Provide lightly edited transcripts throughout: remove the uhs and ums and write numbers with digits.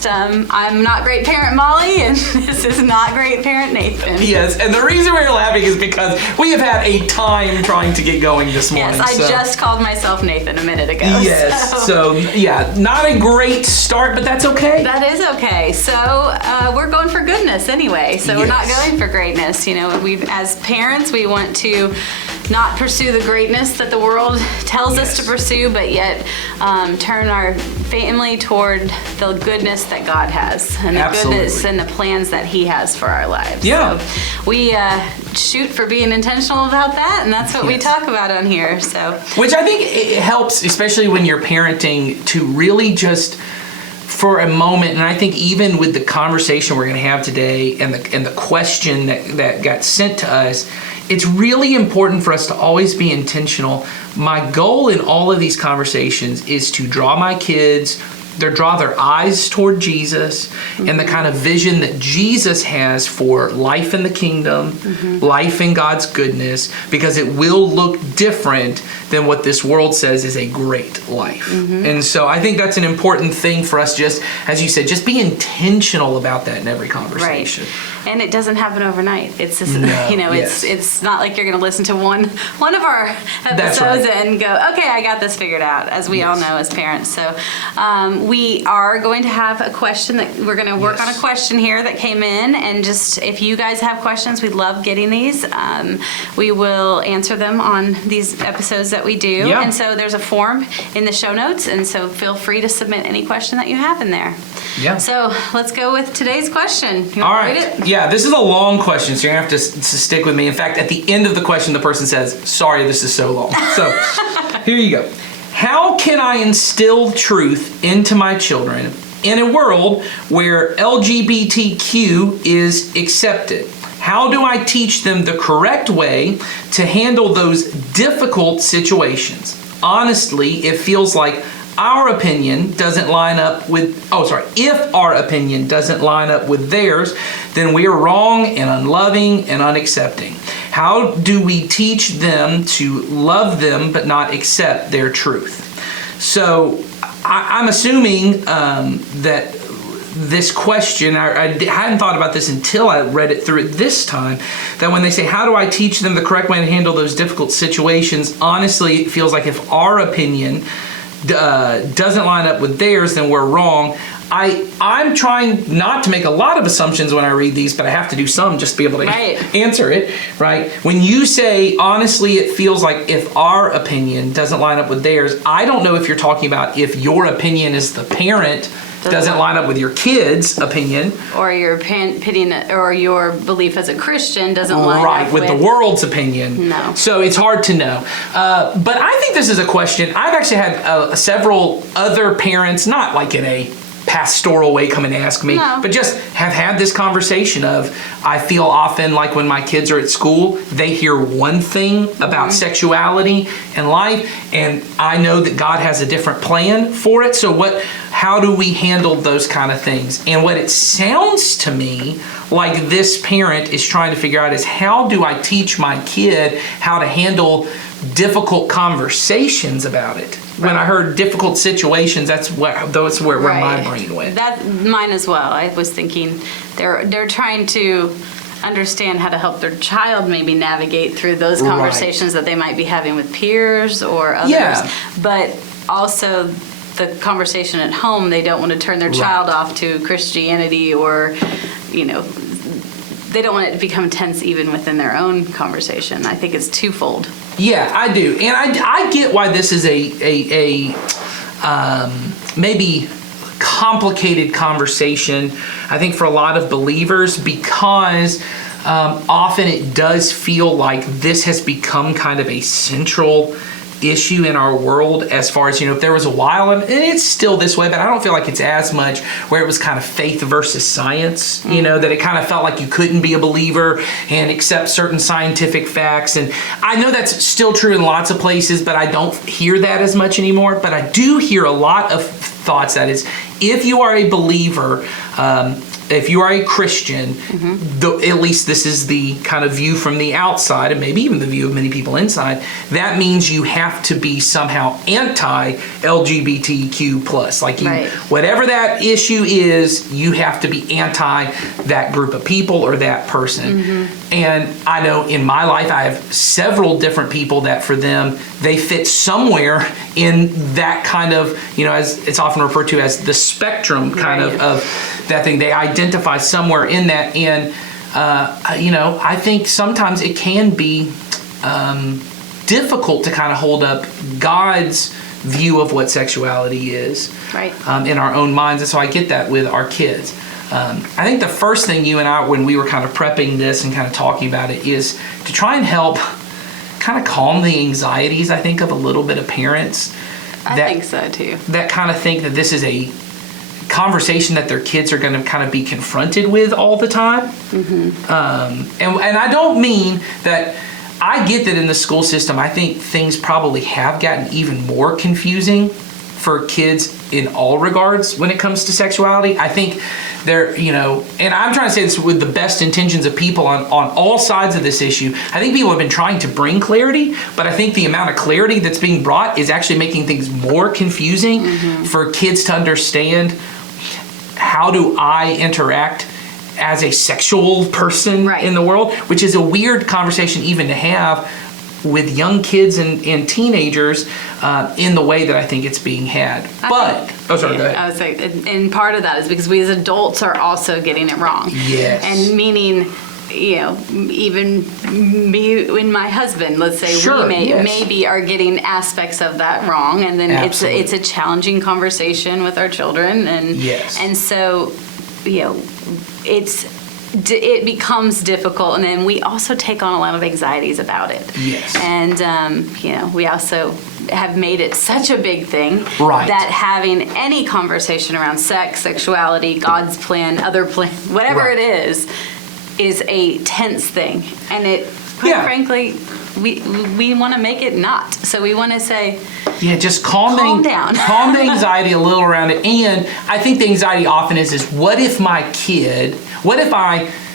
podcast. I'm not great parent Molly, and this is not great parent Nathan. Yes, and the reason we're laughing is because we have had a time trying to get going this morning. Yes, I just called myself Nathan a minute ago. Yes, so yeah, not a great start, but that's okay. That is okay. So we're going for goodness anyway. So we're not going for greatness. You know, we as parents, we want to not pursue the greatness that the world tells us to pursue, but yet turn our family toward the goodness that God has and the goodness and the plans that He has for our lives. Yeah. So we shoot for being intentional about that, and that's what we talk about on here. So, which I think it helps, especially when you're parenting, to really just for a moment, and I think even with the conversation we're going to have today and the question that got sent to us, it's really important for us to always be intentional. My goal in all of these conversations is to draw my kids, draw their eyes toward Jesus and the kind of vision that Jesus has for life in the kingdom, life in God's goodness, because it will look different than what this world says is a great life. And so I think that's an important thing for us, just as you said, just be intentional about that in every conversation. Right. And it doesn't happen overnight. It's just, it's not like you're going to listen to one of our episodes and go, okay, I got this figured out, as we all know as parents. So we are going to have a question that we're going to work on a question here that came in. And just if you guys have questions, we love getting these. We will answer them on these episodes that we do. Yeah. And so there's a form in the show notes. And so feel free to submit any question that you have in there. Yeah. So let's go with today's question. You want to read it? Yeah, this is a long question, so you're going to have to stick with me. In fact, at the end of the question, the person says, sorry, this is so long. So here you go. How can I instill truth into my children in a world where LGBTQ is accepted? How do I teach them the correct way to handle those difficult situations? Honestly, it feels like our opinion doesn't line up with, if our opinion doesn't line up with theirs, then we are wrong and unloving and unaccepting. How do we teach them to love them but not accept their truth? So I'm assuming that this question, I hadn't thought about this until I read it through it this time, that when they say, how do I teach them the correct way to handle those difficult situations? Honestly, it feels like if our opinion doesn't line up with theirs, then we're wrong. I'm trying not to make a lot of assumptions when I read these, but I have to do some just to be able to answer it, right? When you say, honestly, it feels like if our opinion doesn't line up with theirs, I don't know if you're talking about if your opinion as the parent doesn't line up with your kid's opinion, or your opinion or your belief as a Christian doesn't line up with the world's opinion. No. So it's hard to know. But I think this is a question. I've actually had several other parents, not like in a pastoral way, come and ask me, but just have had this conversation of, I feel often like when my kids are at school, they hear one thing about sexuality and life, and I know that God has a different plan for it. So how do we handle those kind of things? And what it sounds to me like this parent is trying to figure out is, how do I teach my kid how to handle difficult conversations about it? When I heard difficult situations, that's where my brain went. That mine as well. I was thinking they're trying to understand how to help their child maybe navigate through those conversations that they might be having with peers or others. But also the conversation at home, they don't want to turn their child off to Christianity, or they don't want it to become tense even within their own conversation. I think it's twofold. Yeah, I do. And I get why this is a maybe complicated conversation, I think, for a lot of believers, because often it does feel like this has become kind of a central issue in our world, as far as, if there was a while, and it's still this way, but I don't feel like it's as much, where it was kind of faith versus science, that it kind of felt like you couldn't be a believer and accept certain scientific facts. And I know that's still true in lots of places, but I don't hear that as much anymore. But I do hear a lot of thoughts that is, if you are a believer, if you are a Christian, at least this is the kind of view from the outside, and maybe even the view of many people inside, that means you have to be somehow anti-LGBTQ plus. Like whatever that issue is, you have to be anti that group of people or that person. And I know in my life, I have several different people that for them, they fit somewhere in that kind of, as it's often referred to as the spectrum kind of that thing. They identify somewhere in that. And, I think sometimes it can be difficult to kind of hold up God's view of what sexuality is in our own minds. And so I get that with our kids. I think the first thing you and I, when we were kind of prepping this and kind of talking about it, is to try and help kind of calm the anxieties, I think, of a little bit of parents. I think so too. That kind of think that this is a conversation that their kids are going to kind of be confronted with all the time. And I don't mean that. I get that in the school system, I think things probably have gotten even more confusing for kids in all regards when it comes to sexuality. I think they're, and I'm trying to say this with the best intentions of people on all sides of this issue. I think people have been trying to bring clarity, but I think the amount of clarity that's being brought is actually making things more confusing for kids to understand, how do I interact as a sexual person in the world, which is a weird conversation even to have with young kids and teenagers in the way that I think it's being had. Go ahead. I would say, and part of that is because we as adults are also getting it wrong. Yes. And meaning, even me and my husband, let's say maybe are getting aspects of that wrong, and then it's a challenging conversation with our children, and so it becomes difficult, and then we also take on a lot of anxieties about it. Yes. And we also have made it such a big thing that having any conversation around sex, sexuality, God's plan, other plan, whatever it is a tense thing. And it, quite frankly, we want to make it not. So we want to say, just calm down. Calm the anxiety a little around it. And I think the anxiety often is what if I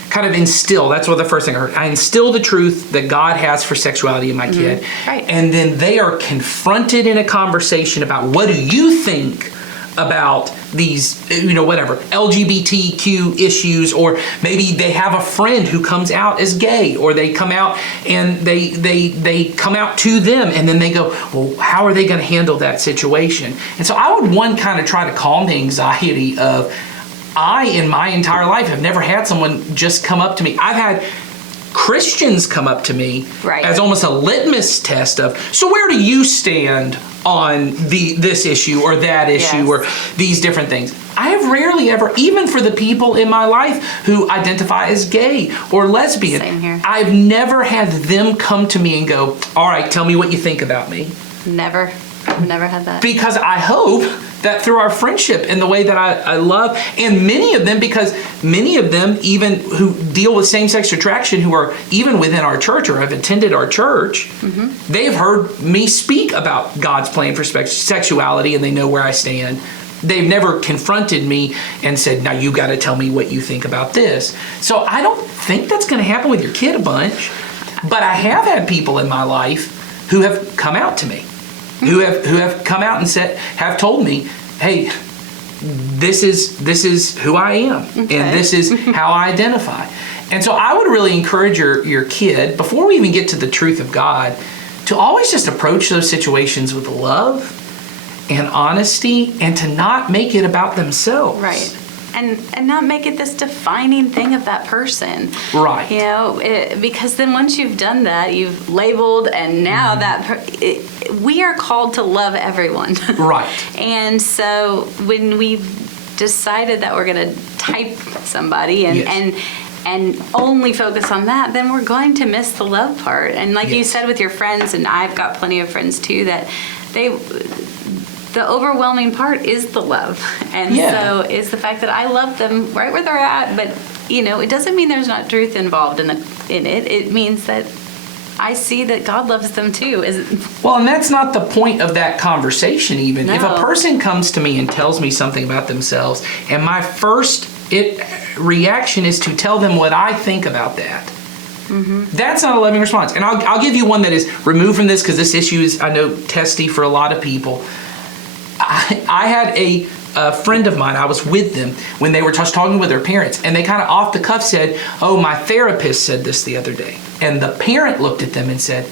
kind of instill, that's what the first thing I heard, I instill the truth that God has for sexuality in my kid. And then they are confronted in a conversation about, what do you think about these, whatever, LGBTQ issues, or maybe they have a friend who comes out as gay, or they come out and they come out to them, and then they go, well, how are they going to handle that situation? And so I would kind of try to calm the anxiety of, I, in my entire life, have never had someone just come up to me. I've had Christians come up to me as almost a litmus test of, so where do you stand on this issue or that issue or these different things? I have rarely ever, even for the people in my life who identify as gay or lesbian, Same here. I've never had them come to me and go, all right, tell me what you think about me. Never. I've never had that. Because I hope that through our friendship and the way that I love, and many of them even who deal with same-sex attraction, who are even within our church or have attended our church, they've heard me speak about God's plan for sexuality, and they know where I stand. They've never confronted me and said, now you got to tell me what you think about this. So I don't think that's going to happen with your kid a bunch, but I have had people in my life who have come out to me. Who have come out and have told me, hey, this is who I am, and this is how I identify. And so I would really encourage your kid, before we even get to the truth of God, to always just approach those situations with love and honesty, and to not make it about themselves. Right. And not make it this defining thing of that person. Right. Because then once you've done that, you've labeled, and now we are called to love everyone. Right. And so when we've decided that we're going to type somebody and only focus on that, then we're going to miss the love part. And like you said with your friends, and I've got plenty of friends too, that the overwhelming part is the love. And so is the fact that I love them right where they're at, but it doesn't mean there's not truth involved in it. It means that I see that God loves them too. Well, and that's not the point of that conversation even. No. If a person comes to me and tells me something about themselves, and my first reaction is to tell them what I think about that. That's not a loving response. And I'll give you one that is removed from this, because this issue is, I know, testy for a lot of people. I had a friend of mine, I was with them when they were just talking with their parents, and they kind of off the cuff said, oh, my therapist said this the other day. And the parent looked at them and said,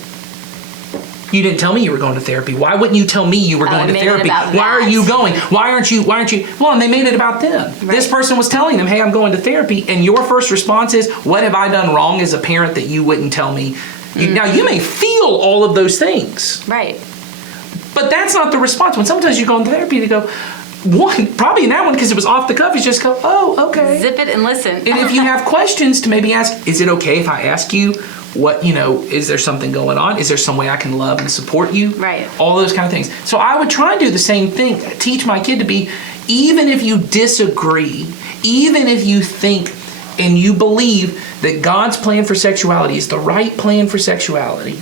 you didn't tell me you were going to therapy. Why wouldn't you tell me you were going to therapy? Why are you going? Why aren't you? Well, and they made it about them. Right. This person was telling them, hey, I'm going to therapy. And your first response is, what have I done wrong as a parent that you wouldn't tell me? Now, you may feel all of those things. Right. But that's not the response. When someone tells you going to therapy, they go, one, probably in that one, because it was off the cuff, you just go, oh, okay. Zip it and listen. And if you have questions, to maybe ask, is it okay if I ask you what, is there something going on? Is there some way I can love and support you? Right. All those kind of things. So I would try and do the same thing. Teach my kid to be, even if you disagree, even if you think and you believe that God's plan for sexuality is the right plan for sexuality,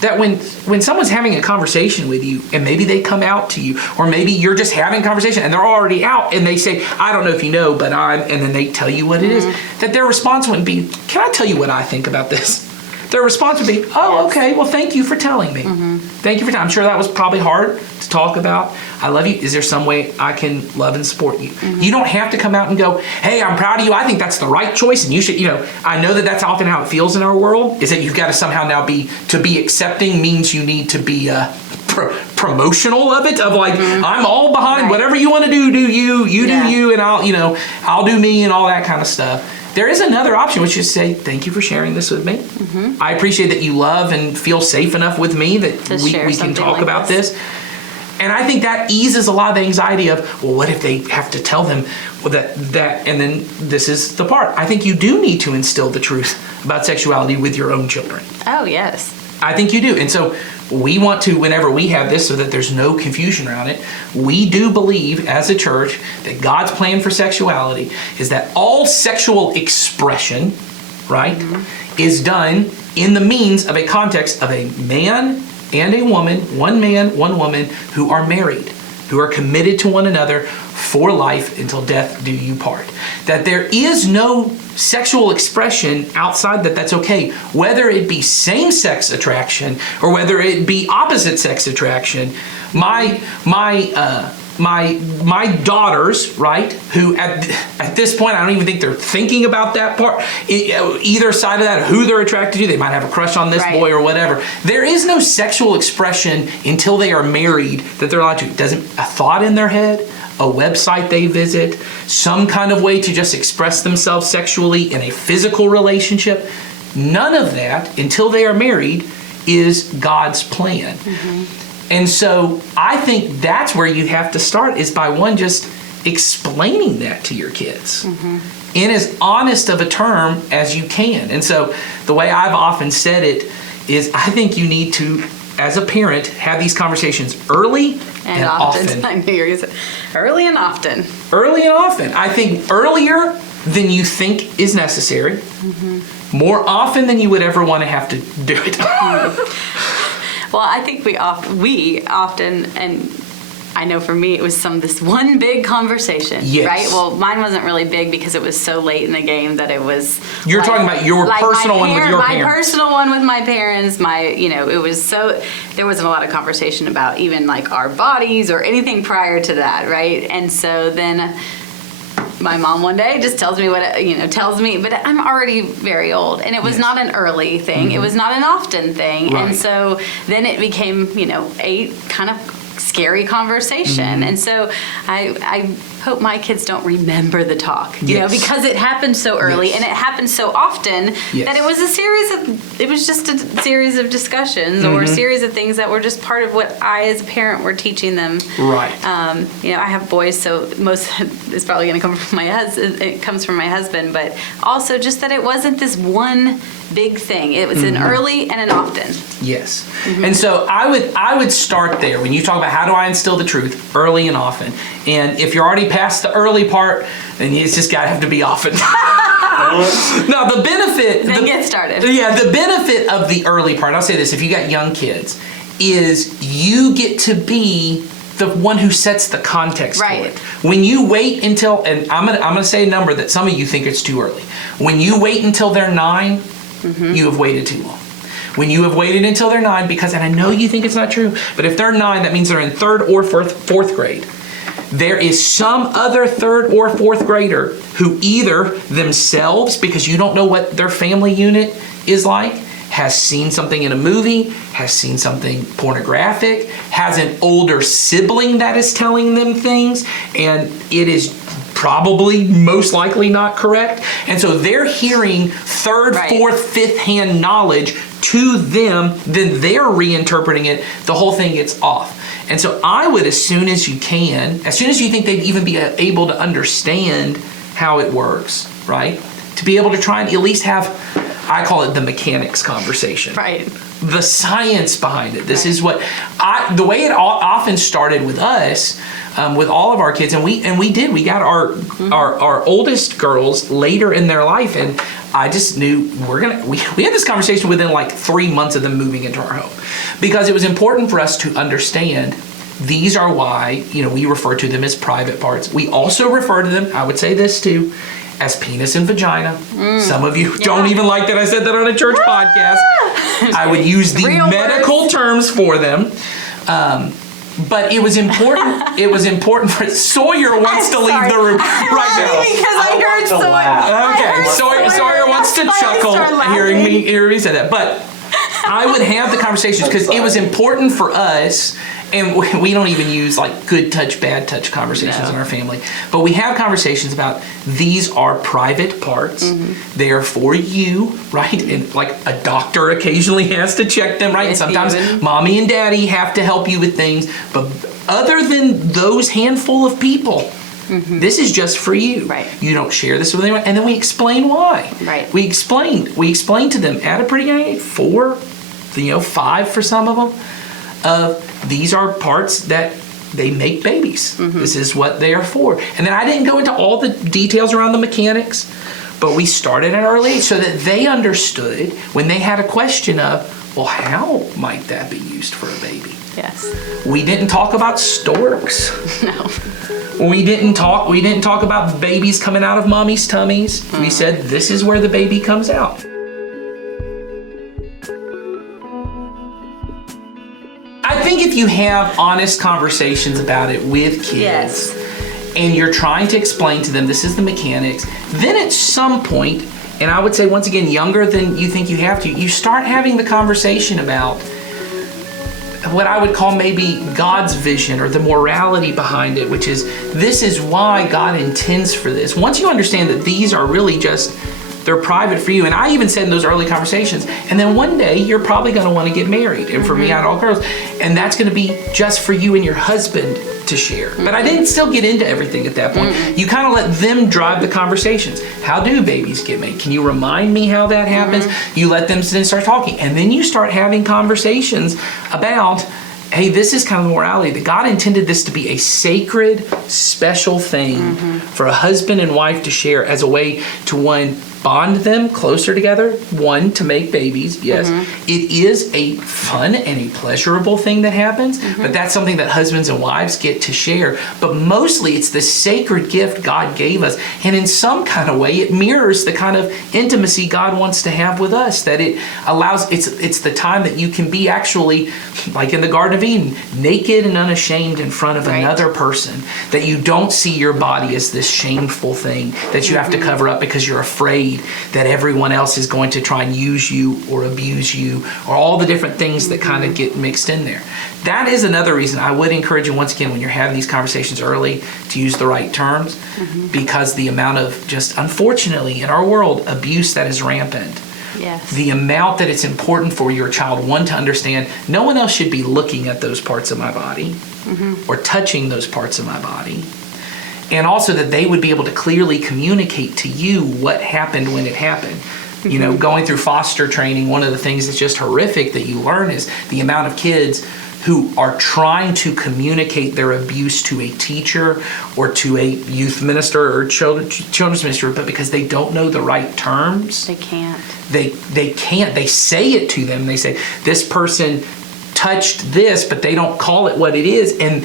that when someone's having a conversation with you and maybe they come out to you, or maybe you're just having a conversation and they're already out and they say, I don't know if you know, but and then they tell you what it is, that their response wouldn't be, can I tell you what I think about this? Their response would be, oh, okay, well, thank you for telling me. Thank you for telling me. I'm sure that was probably hard to talk about. I love you. Is there some way I can love and support you? You don't have to come out and go, hey, I'm proud of you. I think that's the right choice. And you should, I know that that's often how it feels in our world, is that you've got to somehow now to be accepting means you need to be promotional of it, of like, I'm all behind whatever you want to do you do you, and I'll do me and all that kind of stuff. There is another option, which is to say, thank you for sharing this with me. I appreciate that you love and feel safe enough with me that we can talk like about this. And I think that eases a lot of the anxiety of, well, what if they have to tell them that, and then this is the part. I think you do need to instill the truth about sexuality with your own children. Oh, yes. I think you do. And so we want to, whenever we have this, so that there's no confusion around it, we do believe as a church that God's plan for sexuality is that all sexual expression, right, is done in the means of a context of a man and a woman, one man, one woman, who are married, who are committed to one another for life until death do you part. That there is no sexual expression outside that's okay, whether it be same-sex attraction or whether it be opposite-sex attraction. My daughters, right, who at this point, I don't even think they're thinking about that part, either side of that, who they're attracted to. They might have a crush on this boy or whatever. There is no sexual expression until they are married that they're allowed to. Doesn't a thought in their head, a website they visit, some kind of way to just express themselves sexually in a physical relationship, none of that, until they are married, is God's plan. And so I think that's where you have to start, is by one, just explaining that to your kids in as honest of a term as you can. And so the way I've often said it is, I think you need to, as a parent, have these conversations early and often. I knew you were going to say early and often. Early and often. I think earlier than you think is necessary, more often than you would ever want to have to do it. Well, I think we often, and I know for me it was this one big conversation, right? Well, mine wasn't really big because it was so late in the game that it was. You're talking about your personal one with your parents. My personal one with my parents. It was so, there wasn't a lot of conversation about even like our bodies or anything prior to that, right? And so then my mom one day just tells me but I'm already very old, and it was not an early thing. It was not an often thing. Right. And so then it became, a kind of scary conversation. And so I hope my kids don't remember the talk, because it happened so early and it happened so often that it was just a series of discussions or a series of things that were just part of what I as a parent were teaching them. Right. I have boys, so most is probably going to come from my husband. It comes from my husband, but also just that it wasn't this one big thing. It was an early and an often. Yes. And so I would start there when you talk about how do I instill the truth, early and often. And if you're already past the early part, then it's just got to have to be often. Now the benefit. Then get started. Yeah, the benefit of the early part, I'll say this, if you got young kids, is you get to be the one who sets the context Right. for it. When you wait until, and I'm gonna say a number that some of you think it's too early. When you wait until they're 9, you have waited too long. When you have waited until they're 9, because, and I know you think it's not true, but if they're 9, that means they're in 3rd or 4th grade. There is some other 3rd or 4th grader who either themselves, because you don't know what their family unit is like, has seen something in a movie, has seen something pornographic, has an older sibling that is telling them things, and it is probably most likely not correct. And so they're hearing 3rd, 4th, 5th hand knowledge to them, then they're reinterpreting it. The whole thing gets off. And so I would, as soon as you can, as soon as you think they'd even be able to understand how it works, right? To be able to try and at least have, I call it the mechanics conversation. Right. The science behind it. This is what the way it often started with us, with all of our kids, and we got our oldest girls later in their life, and I just knew we had this conversation within like 3 months of them moving into our home, because it was important for us to understand these are why, we refer to them as private parts. We also refer to them, I would say this too, as penis and vagina. Some of you don't even like that I said that on a church podcast. I would use the medical terms for them. But it was important. It was important for Sawyer wants to leave the room right now. Because I heard Sawyer. Okay, Sawyer wants to chuckle hearing me say that. But I would have the conversations because it was important for us. And we don't even use like good touch, bad touch conversations in our family. But we have conversations about these are private parts. They are for you, right? And like a doctor occasionally has to check them, right? And sometimes mommy and daddy have to help you with things. But other than those handful of people, this is just for you. Right. You don't share this with anyone. And then we explain why. Right. We explain to them at a pretty young age, 4, 5 for some of them. These are parts that they make babies. This is what they are for. And then I didn't go into all the details around the mechanics, but we started at an early age so that they understood when they had a question of, well, how might that be used for a baby? Yes. We didn't talk about storks. No. We didn't talk about babies coming out of mommy's tummies. We said this is where the baby comes out. I think if you have honest conversations about it with kids, and you're trying to explain to them this is the mechanics, then at some point, and I would say once again younger than you think you have to, you start having the conversation about what I would call maybe God's vision or the morality behind it, which is this is why God intends for this. Once you understand that these are really just, they're private for you. And I even said in those early conversations, and then one day you're probably going to want to get married. And for me, I had all girls. And that's going to be just for you and your husband to share. But I didn't still get into everything at that point. You kind of let them drive the conversations. How do babies get made? Can you remind me how that happens? You let them then start talking. And then you start having conversations about, hey, this is kind of the morality that God intended this to be a sacred, special thing for a husband and wife to share as a way to, one, bond them closer together, one, to make babies. Yes, it is a fun and a pleasurable thing that happens, but that's something that husbands and wives get to share. But mostly it's the sacred gift God gave us, and in some kind of way it mirrors the kind of intimacy God wants to have with us, that it allows, it's the time that you can be actually, like in the Garden of Eden, naked and unashamed in front of another person, that you don't see your body as this shameful thing that you have to cover up because you're afraid that everyone else is going to try and use you or abuse you, or all the different things that kind of get mixed in there. That is another reason I would encourage you, once again, when you're having these conversations early, to use the right terms, because the amount of, just unfortunately in our world, abuse that is rampant. Yes. The amount that it's important for your child, one, to understand no one else should be looking at those parts of my body or touching those parts of my body. And also that they would be able to clearly communicate to you what happened when it happened. You know, going through foster training, one of the things that's just horrific that you learn is the amount of kids who are trying to communicate their abuse to a teacher or to a youth minister or children's minister, but because they don't know the right terms. They can't. They can't. They say it to them. They say, this person touched this, but they don't call it what it is. And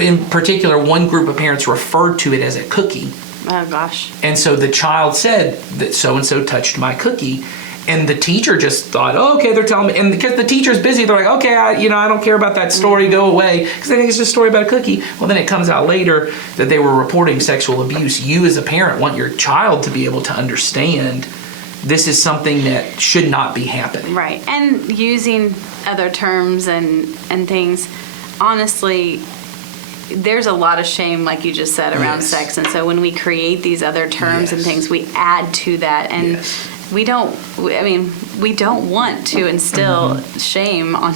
in particular, one group of parents referred to it as a cookie. Oh, gosh. And so the child said that so-and-so touched my cookie. And the teacher just thought, oh, okay, they're telling me. And because the teacher's busy, they're like, okay, I don't care about that story, go away. Because they think it's just a story about a cookie. Well, then it comes out later that they were reporting sexual abuse. You as a parent want your child to be able to understand this is something that should not be happening. Right. And using other terms and things, honestly, there's a lot of shame, like you just said, around sex. And so when we create these other terms and things, we add to that. And we don't want to instill shame on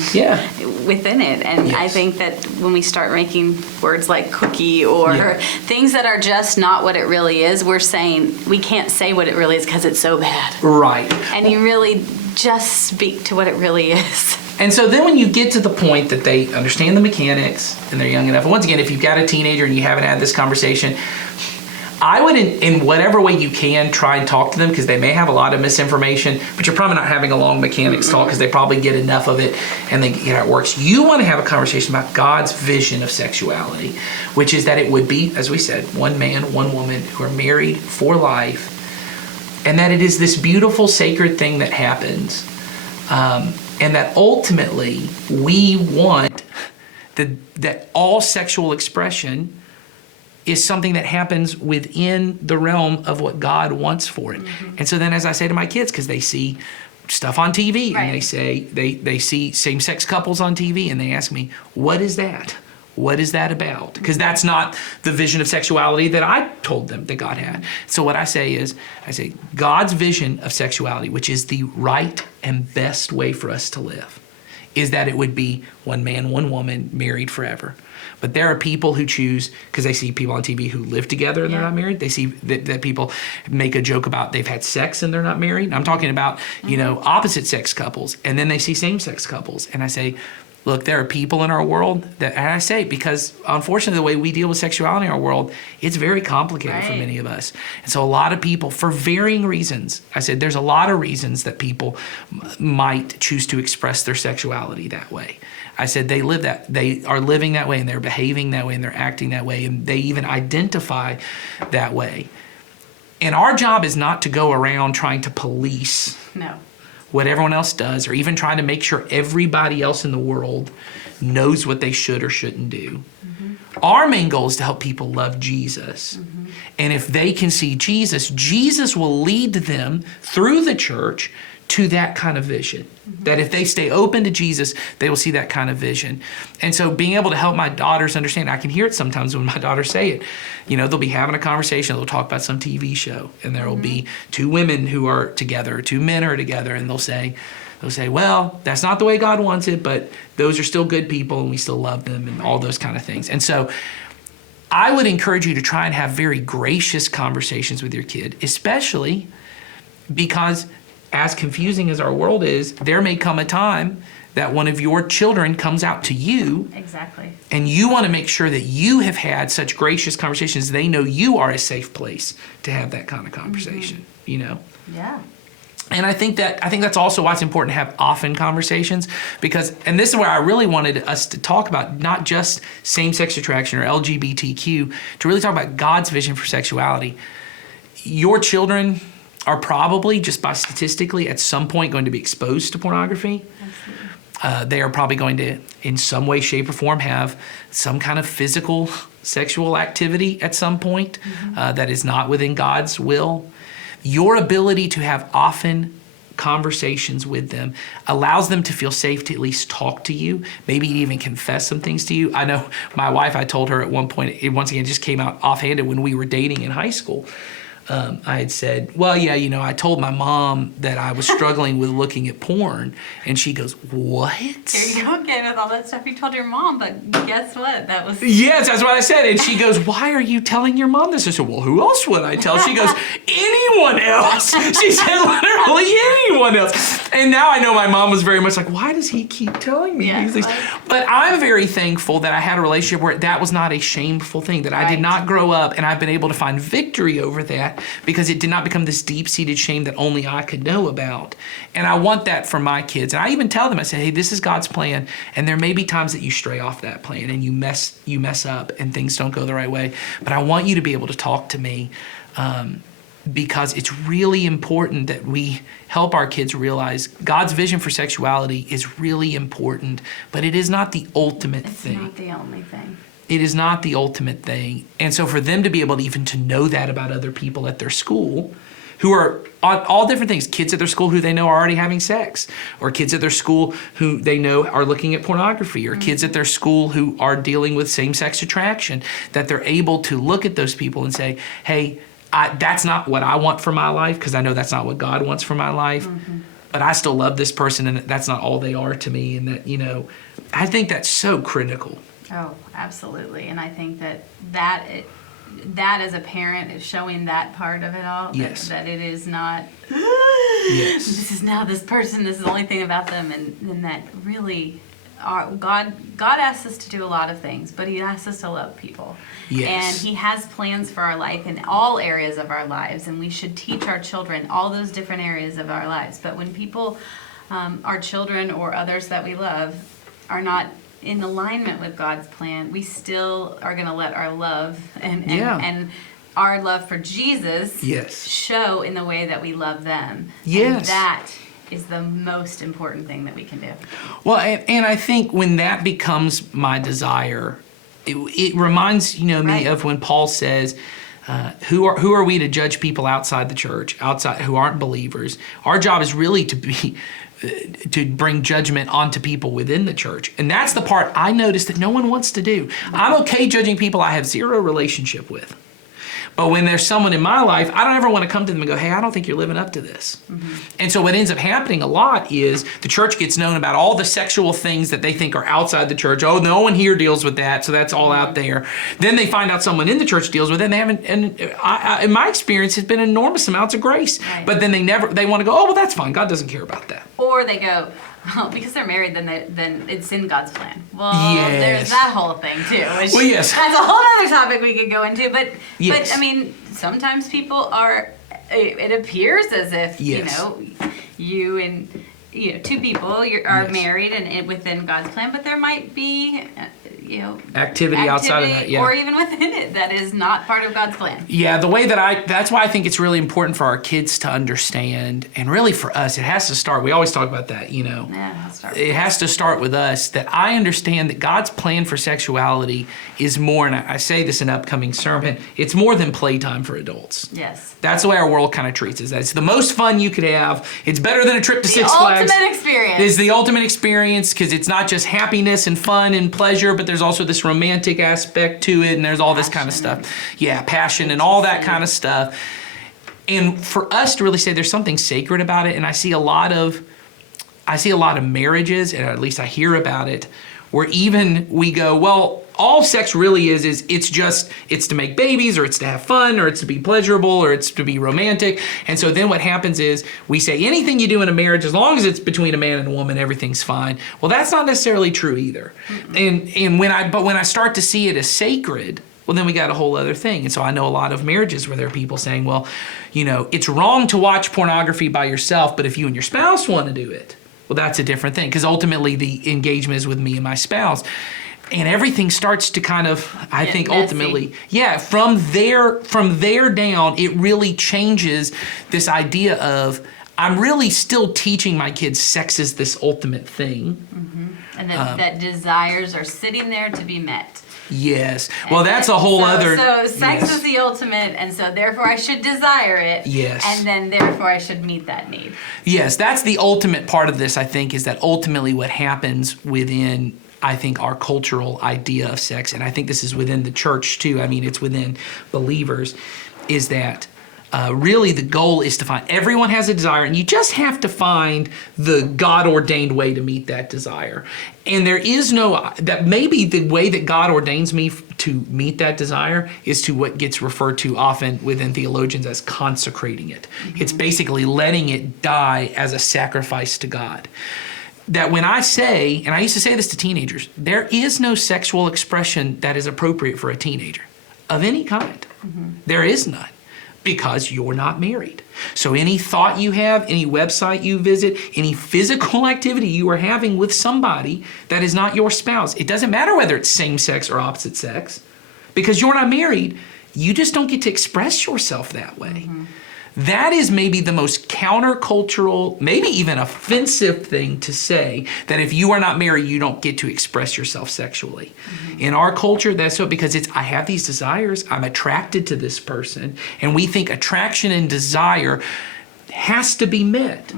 within it. And I think that when we start making words like cookie or things that are just not what it really is, we're saying we can't say what it really is because it's so bad. Right. And you really just speak to what it really is. And so then when you get to the point that they understand the mechanics and they're young enough, and once again, if you've got a teenager and you haven't had this conversation, I would, in whatever way you can, try and talk to them because they may have a lot of misinformation, but you're probably not having a long mechanics talk because they probably get enough of it and they get how it works. You want to have a conversation about God's vision of sexuality, which is that it would be, as we said, one man, one woman who are married for life, and that it is this beautiful, sacred thing that happens, and that ultimately we want that all sexual expression is something that happens within the realm of what God wants for it. And so then, as I say to my kids, because they see stuff on TV and they say they see same-sex couples on TV and they ask me, what is that? What is that about? Because that's not the vision of sexuality that I told them that God had. So what I say is, God's vision of sexuality, which is the right and best way for us to live, is that it would be one man, one woman, married forever. But there are people who choose, because they see people on TV who live together and they're not married. They see that people make a joke about they've had sex and they're not married. I'm talking about, opposite sex couples. And then they see same-sex couples. And I say, look, there are people in our world that, and I say, because unfortunately the way we deal with sexuality in our world, it's very complicated for many of us. And so a lot of people, for varying reasons, I said there's a lot of reasons that people might choose to express their sexuality that way. I said they are living that way and they're behaving that way and they're acting that way and they even identify that way. And our job is not to go around trying to police what everyone else does, or even trying to make sure everybody else in the world knows what they should or shouldn't do. Our main goal is to help people love Jesus. And if they can see Jesus, Jesus will lead them through the church to that kind of vision. That if they stay open to Jesus, they will see that kind of vision. And so being able to help my daughters understand, I can hear it sometimes when my daughters say it. They'll be having a conversation, they'll talk about some TV show, and there will be two women who are together, two men are together, and they'll say, well, that's not the way God wants it, but those are still good people and we still love them and all those kind of things. And so I would encourage you to try and have very gracious conversations with your kid, especially because as confusing as our world is, there may come a time that one of your children comes out to you. Exactly. And you want to make sure that you have had such gracious conversations, they know you are a safe place to have that kind of conversation, Yeah. And I think that's also why it's important to have often conversations, because, and this is where I really wanted us to talk about not just same-sex attraction or LGBTQ, to really talk about God's vision for sexuality. Your children are probably, just by statistically, at some point going to be exposed to pornography. They are probably going to, in some way, shape, or form, have some kind of physical sexual activity at some point that is not within God's will. Your ability to have often conversations with them allows them to feel safe to at least talk to you, maybe even confess some things to you. I know my wife, I told her at one point, it once again just came out offhanded when we were dating in high school. I had said, well, I told my mom that I was struggling with looking at porn. And she goes, what? Here you go again with all that stuff you told your mom, but guess what? That was... Yes, that's what I said. And she goes, why are you telling your mom this? I said, well, who else would I tell? She goes, anyone else. She said, literally anyone else. And now I know my mom was very much like, why does he keep telling me these things? But I'm very thankful that I had a relationship where that was not a shameful thing, that I did not grow up, and I've been able to find victory over that that because it did not become this deep-seated shame that only I could know about. And I want that for my kids. And I even tell them, I say, hey, this is God's plan. And there may be times that you stray off that plan and you mess up and things don't go the right way. But I want you to be able to talk to me because it's really important that we help our kids realize God's vision for sexuality is really important, but it is not the ultimate thing. It's not the only thing. It is not the ultimate thing. And so for them to be able to even to know that about other people at their school who are on all different things, kids at their school who they know are already having sex, or kids at their school who they know are looking at pornography, or kids at their school who are dealing with same-sex attraction, that they're able to look at those people and say, hey, that's not what I want for my life, because I know that's not what God wants for my life. But I still love this person, and that's not all they are to me. And that, I think that's so critical. Oh, absolutely. And I think that as a parent is showing that part of it all. Yes. That it is not, Yes. this is now this person, this is the only thing about them. And that really, God asks us to do a lot of things, but he asks us to love people. Yes. And he has plans for our life in all areas of our lives, and we should teach our children all those different areas of our lives. But when people, our children or others that we love, are not in alignment with God's plan, we still are going to let our love and our love for Jesus show in the way that we love them. Yes. And that is the most important thing that we can do. Well, and I think when that becomes my desire, it reminds me of when Paul says, who are we to judge people outside the church, outside who aren't believers? Our job is really to bring judgment onto people within the church. And that's the part I notice that no one wants to do. I'm okay judging people I have zero relationship with. But when there's someone in my life, I don't ever want to come to them and go, hey, I don't think you're living up to this. And so what ends up happening a lot is the church gets known about all the sexual things that they think are outside the church. Oh, no one here deals with that, so that's all out there. Then they find out someone in the church deals with it, and they haven't, and in my experience, it's been enormous amounts of grace. Right. But then they want to go, oh, well, that's fine. God doesn't care about that. Or they go, well, because they're married, then it's in God's plan. Well, Yes. there's that whole thing too. Which Well, yes. That's a whole other topic we could go into. But Yes. I mean, sometimes people are. It appears as if Yes. you and two people are Yes. married and within God's plan, but there might be Activity outside of that, yeah. or even within it that is not part of God's plan. Yeah, that's why I think it's really important for our kids to understand, and really for us, it has to start, we always talk about that, Yeah, I'll start. It has to start with us, that I understand that God's plan for sexuality is more, and I say this in an upcoming sermon, it's more than playtime for adults. Yes. That's the way our world kind of treats us. It's the most fun you could have. It's better than a trip to Six Flags. The ultimate experience. It's the ultimate experience because it's not just happiness and fun and pleasure, but there's also this romantic aspect to it, and there's all this kind of stuff. Yeah, passion and all that kind of stuff. And for us to really say there's something sacred about it, and I see a lot of marriages, and at least I hear about it, where even we go, well, all sex really is it's to make babies, or it's to have fun, or it's to be pleasurable, or it's to be romantic. And so then what happens is we say anything you do in a marriage, as long as it's between a man and a woman, everything's fine. Well, that's not necessarily true either. And when I start to see it as sacred, well, then we got a whole other thing. And so I know a lot of marriages where there are people saying, well, it's wrong to watch pornography by yourself, but if you and your spouse want to do it, well, that's a different thing, because ultimately the engagement is with me and my spouse. And everything starts to kind of, I think, messy. ultimately, from there down, it really changes this idea of, I'm really still teaching my kids sex is this ultimate thing. And that desires are sitting there to be met. Yes. Well, that's a whole other. So sex yes. is the ultimate, and so therefore I should desire it. Yes. And then therefore I should meet that need. Yes, that's the ultimate part of this, I think, is that ultimately what happens within, I think, our cultural idea of sex, and I think this is within the church too, I mean, it's within believers, is that really the goal is to find, everyone has a desire, and you just have to find the God-ordained way to meet that desire. And there is that maybe the way that God ordains me to meet that desire is to what gets referred to often within theologians as consecrating it. Mm-hmm. It's basically letting it die as a sacrifice to God. That when I say, and I used to say this to teenagers, there is no sexual expression that is appropriate for a teenager of any kind. Mm-hmm. There is none. Because you're not married. So any thought you have, any website you visit, any physical activity you are having with somebody that is not your spouse, it doesn't matter whether it's same sex or opposite sex, because you're not married, you just don't get to express yourself that way. That is maybe the most countercultural, maybe even offensive thing to say, that if you are not married, you don't get to express yourself sexually. In our culture, that's so, because I have these desires, I'm attracted to this person, and we think attraction and desire has to be met.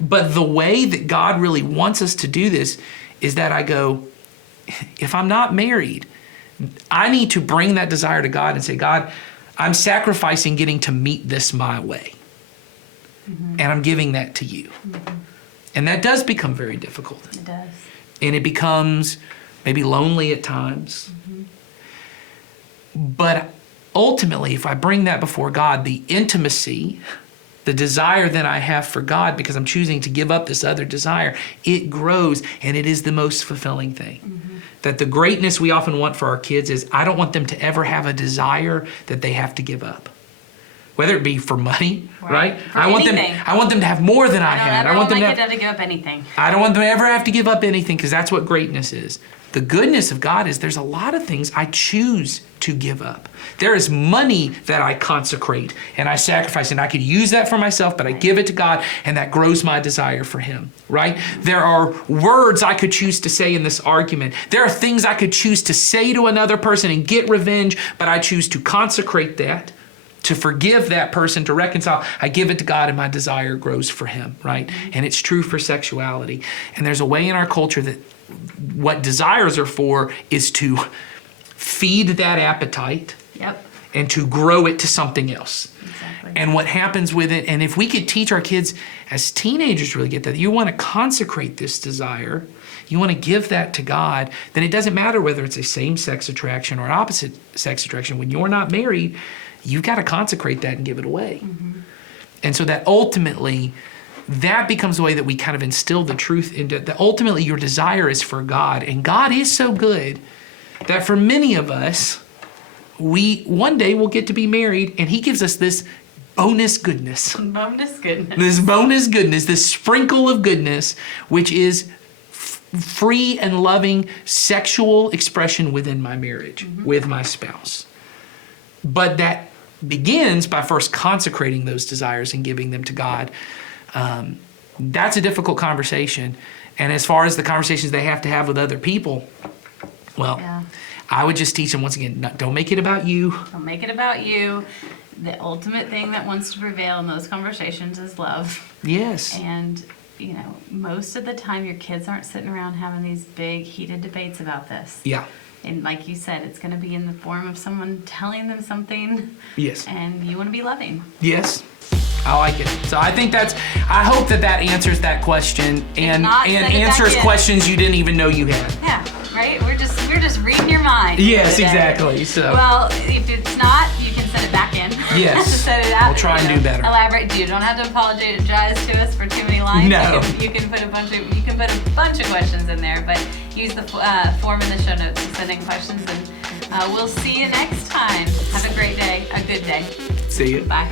But the way that God really wants us to do this is that I go, if I'm not married, I need to bring that desire to God and say, God, I'm sacrificing getting to meet this my way. And I'm giving that to you. And that does become very difficult. It does. And it becomes maybe lonely at times. But ultimately, if I bring that before God, the intimacy, the desire that I have for God, because I'm choosing to give up this other desire, it grows, and it is the most fulfilling thing. That the greatness we often want for our kids is, I don't want them to ever have a desire that they have to give up. Whether it be for money, right? I want them to have more than I had. I want them to give up anything. I don't want them to ever have to give up anything, because that's what greatness is. The goodness of God is there's a lot of things I choose to give up. There is money that I consecrate and I sacrifice, and I could use that for myself, but I give it to God, and that grows my desire for Him, right? There are words I could choose to say in this argument. There are things I could choose to say to another person and get revenge, but I choose to consecrate that, to forgive that person, to reconcile. I give it to God, and my desire grows for Him, right? And it's true for sexuality. And there's a way in our culture that what desires are for is to feed that appetite and to grow it to something else. Exactly. And what happens with it, and if we could teach our kids as teenagers really get that, you want to consecrate this desire, you want to give that to God, then it doesn't matter whether it's a same-sex attraction or an opposite-sex attraction. When you're not married, you've got to consecrate that and give it away. And so that ultimately, that becomes the way that we kind of instill the truth into that. Ultimately, your desire is for God, and God is so good that for many of us, we one day will get to be married, and He gives us this bonus goodness. This bonus goodness, this sprinkle of goodness, which is free and loving sexual expression within my marriage, with my spouse. But that begins by first consecrating those desires and giving them to God. That's a difficult conversation. And as far as the conversations they have to have with other people, well, I would just teach them once again, don't make it about you. Don't make it about you. The ultimate thing that wants to prevail in those conversations is love. Yes. And, most of the time your kids aren't sitting around having these big heated debates about this. Yeah. And like you said, it's going to be in the form of someone telling them something. Yes. And you want to be loving. Yes. I like it. So I think I hope that answers that question and answers questions you didn't even know you had. Yeah, right? We're just reading your mind. Yes, exactly. So. Well, if it's not, you can send it back in. Yes. Set it out. We'll try and do better. Elaborate. You don't have to apologize to us for too many lines. No. You can put a bunch of questions in there, but use the form in the show notes to send in questions, and we'll see you next time. Have a great day. A good day. See you. Bye.